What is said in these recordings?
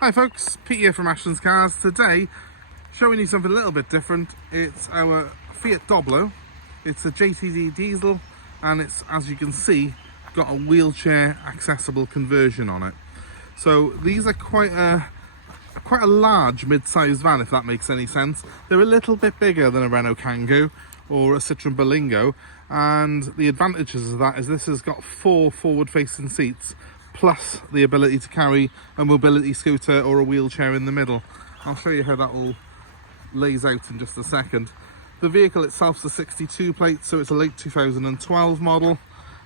Hi folks, Pete here from Ashtons Cars. Today, showing you something a little bit different. It's our Fiat Doblo. It's a JTD diesel, and it's, as you can see, got a wheelchair accessible conversion on it. So these are quite a large mid-sized van, if that makes any sense. They're a little bit bigger than a Renault Kangoo or a Citroen Berlingo, and the advantages of that is this has got 4 forward-facing seats, plus the ability to carry a mobility scooter or a wheelchair in the middle. I'll show you how that all lays out in just a second. The vehicle itself is a 62 plate, so it's a late 2012 model.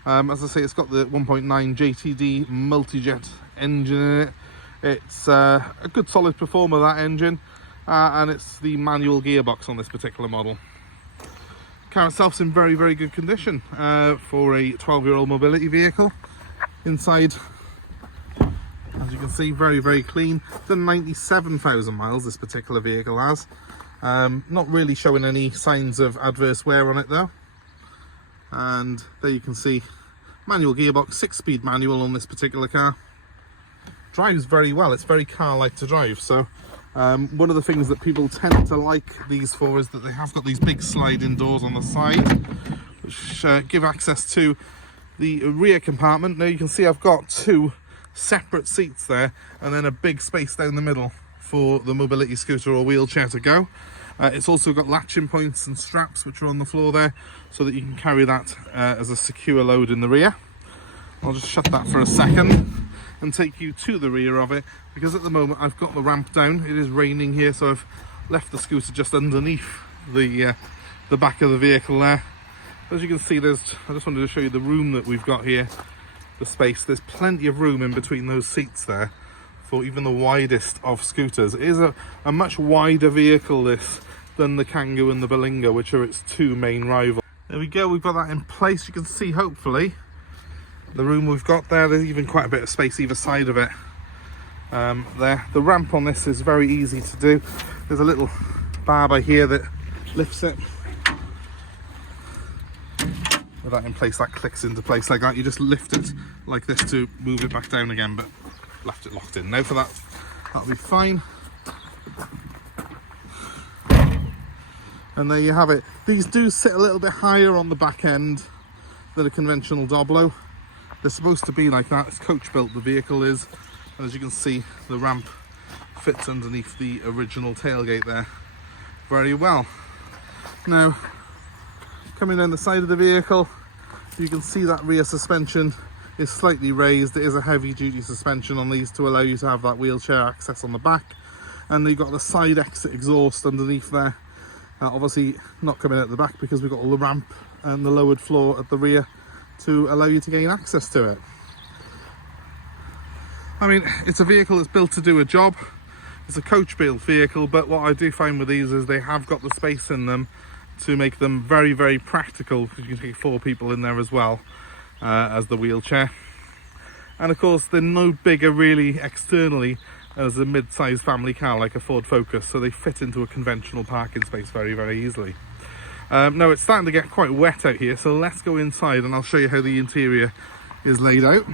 As I say, it's got the 1.9 JTD MULTIJET engine in it. It's a good solid performer, that engine, and it's the manual gearbox on this particular model. The car itself's in very, very good condition for a 12-year-old mobility vehicle. Inside, as you can see, very, very clean. Done 97,000 miles this particular vehicle has. Not really showing any signs of adverse wear on it though. And there you can see manual gearbox, 6-speed manual on this particular car. Drives very well, it's very car-like to drive. So one of the things that people tend to like these for is that they have got these big sliding doors on the side, which give access to the rear compartment. Now you can see I've got 2 separate seats there, and then a big space down the middle for the mobility scooter or wheelchair to go. It's also got latching points and straps which are on the floor there, so that you can carry that as a secure load in the rear. I'll just shut that for a second and take you to the rear of it, because at the moment I've got the ramp down. It is raining here, so I've left the scooter just underneath the back of the vehicle there. As you can see, I just wanted to show you the room that we've got here, the space. There's plenty of room in between those seats there for even the widest of scooters. It is a much wider vehicle, this, than the Kangoo and the Berlingo, which are its 2 main rivals. There we go, we've got that in place. You can see, hopefully, the room we've got there. There's even quite a bit of space either side of it. There, the ramp on this is very easy to do. There's a little barber here that lifts it. With that in place, that clicks into place like that. You just lift it like this to move it back down again, but left it locked in. Now for that, that'll be fine. And there you have it. These do sit a little bit higher on the back end than a conventional Doblo. They're supposed to be like that. It's coach built, the vehicle is. And as you can see, the ramp fits underneath the original tailgate there very well. Now, coming down the side of the vehicle, you can see that rear suspension is slightly raised. It is a heavy duty suspension on these to allow you to have that wheelchair access on the back. And you've got the side exit exhaust underneath there. Obviously not coming out the back, because we've got all the ramp and the lowered floor at the rear to allow you to gain access to it. I mean, it's a vehicle that's built to do a job. It's a coach built vehicle, but what I do find with these is they have got the space in them to make them very, very practical, because you can take 4 people in there as well as the wheelchair. And of course, they're no bigger really externally as a mid-sized family car like a Ford Focus, so they fit into a conventional parking space very, very easily. Now it's starting to get quite wet out here, so let's go inside and I'll show you how the interior is laid out.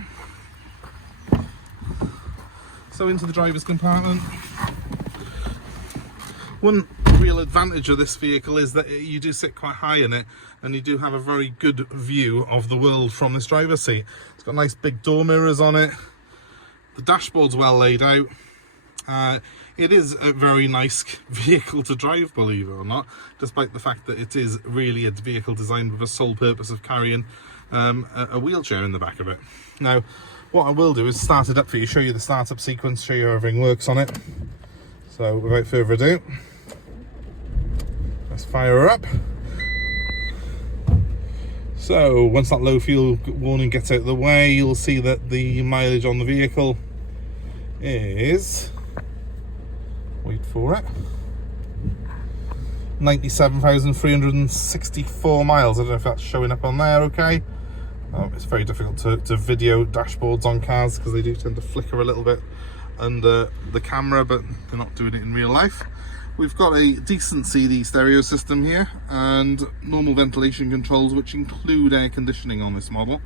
So into the driver's compartment. One real advantage of this vehicle is that you do sit quite high in it, and you do have a very good view of the world from this driver's seat. It's got nice big door mirrors on it. The dashboard's well laid out. It is a very nice vehicle to drive, believe it or not, despite the fact that it is really a vehicle designed with a sole purpose of carrying a wheelchair in the back of it. Now, what I will do is start it up for you, show you the startup sequence, show you how everything works on it. So without further ado, let's fire her up. So once that low fuel warning gets out of the way, you'll see that the mileage on the vehicle is, wait for it, 97,364 miles. I don't know if that's showing up on there okay. It's very difficult to video dashboards on cars because they do tend to flicker a little bit under the camera, but they're not doing it in real life. We've got a decent CD stereo system here and normal ventilation controls, which include air conditioning on this model.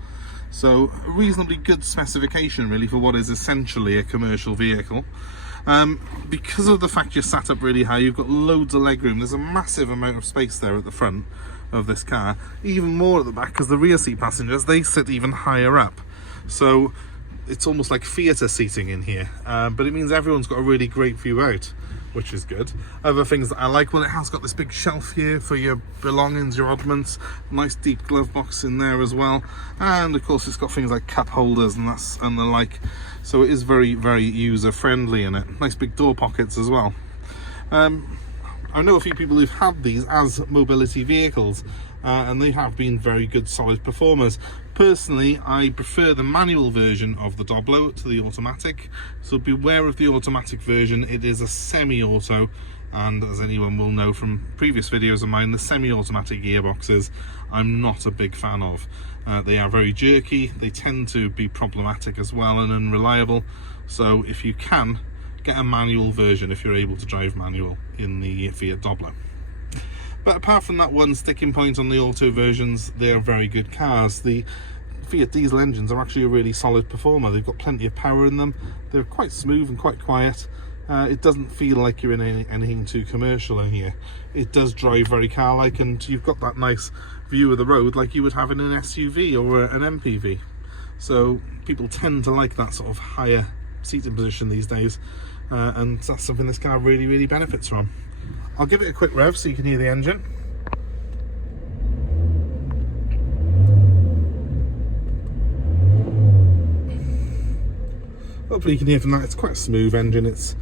So a reasonably good specification really for what is essentially a commercial vehicle. Because of the fact you're sat up really high, you've got loads of legroom. There's a massive amount of space there at the front of this car, even more at the back because the rear seat passengers, they sit even higher up. So it's almost like theatre seating in here, but it means everyone's got a really great view out, which is good. Other things that I like, well, it has got this big shelf here for your belongings, your oddments, nice deep glove box in there as well, and of course it's got things like cup holders and the like, so it is very, very user friendly in it. Nice big door pockets as well. I know a few people who've had these as mobility vehicles, and they have been very good, solid performers. Personally, I prefer the manual version of the Doblo to the automatic, so beware of the automatic version. It is a semi-auto, and as anyone will know from previous videos of mine, the semi-automatic gearboxes I'm not a big fan of. They are very jerky, they tend to be problematic as well and unreliable, so if you can, get a manual version if you're able to drive manual in the Fiat Doblo. But apart from that one sticking point on the auto versions, they are very good cars. The Fiat diesel engines are actually a really solid performer. They've got plenty of power in them. They're quite smooth and quite quiet. It doesn't feel like you're in anything too commercial in here. It does drive very car-like, and you've got that nice view of the road like you would have in an SUV or an MPV. So people tend to like that sort of higher seating position these days, and that's something this car really, really benefits from. I'll give it a quick rev so you can hear the engine. Hopefully you can hear from that, it's quite a smooth engine. It's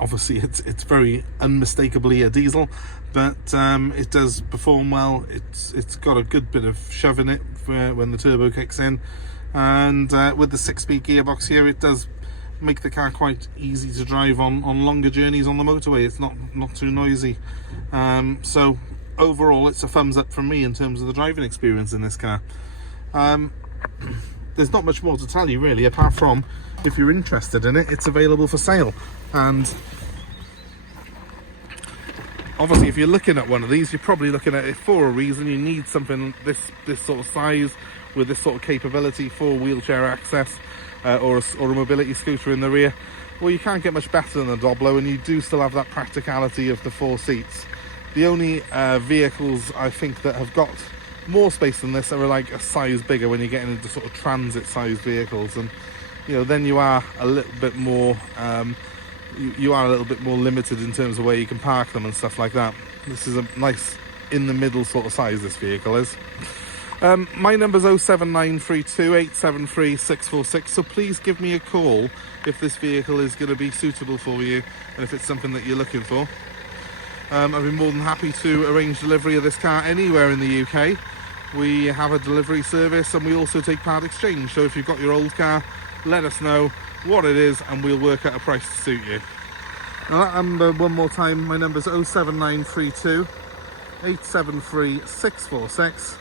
obviously it's very unmistakably a diesel, but it does perform well. It's got a good bit of shove in it for when the turbo kicks in, and with the 6-speed gearbox here, it does make the car quite easy to drive on longer journeys on the motorway. It's not too noisy, so overall it's a thumbs up from me in terms of the driving experience in this car. There's not much more to tell you really, apart from if you're interested in it, it's available for sale. And obviously if you're looking at one of these, you're probably looking at it for a reason. You need something this sort of size with this sort of capability for wheelchair access, or a mobility scooter in the rear. Well, you can't get much better than the Doblo, and you do still have that practicality of the 4 seats. The only vehicles I think that have got more space than this are like a size bigger when you're getting into sort of transit sized vehicles, and you know, then you are a little bit more you are a little bit more limited in terms of where you can park them and stuff like that. This is a nice in the middle sort of size this vehicle is. My number's 07932 873 646, so please give me a call if this vehicle is going to be suitable for you and if it's something that you're looking for. I'd be more than happy to arrange delivery of this car anywhere in the UK. We have a delivery service, and we also take part exchange, so if you've got your old car, let us know what it is and we'll work out a price to suit you. Now that number one more time, my number's 07932 873 646.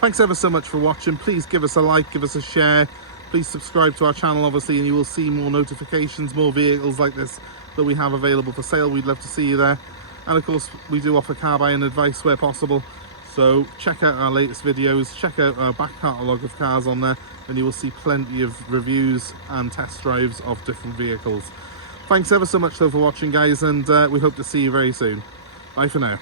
Thanks ever so much for watching. Please give us a like, give us a share. Please subscribe to our channel, obviously, and you will see more notifications, more vehicles like this that we have available for sale. We'd love to see you there. And of course, we do offer car buying advice where possible. So check out our latest videos, check out our back catalogue of cars on there, and you will see plenty of reviews and test drives of different vehicles. Thanks ever so much though for watching, guys, and we hope to see you very soon. Bye for now.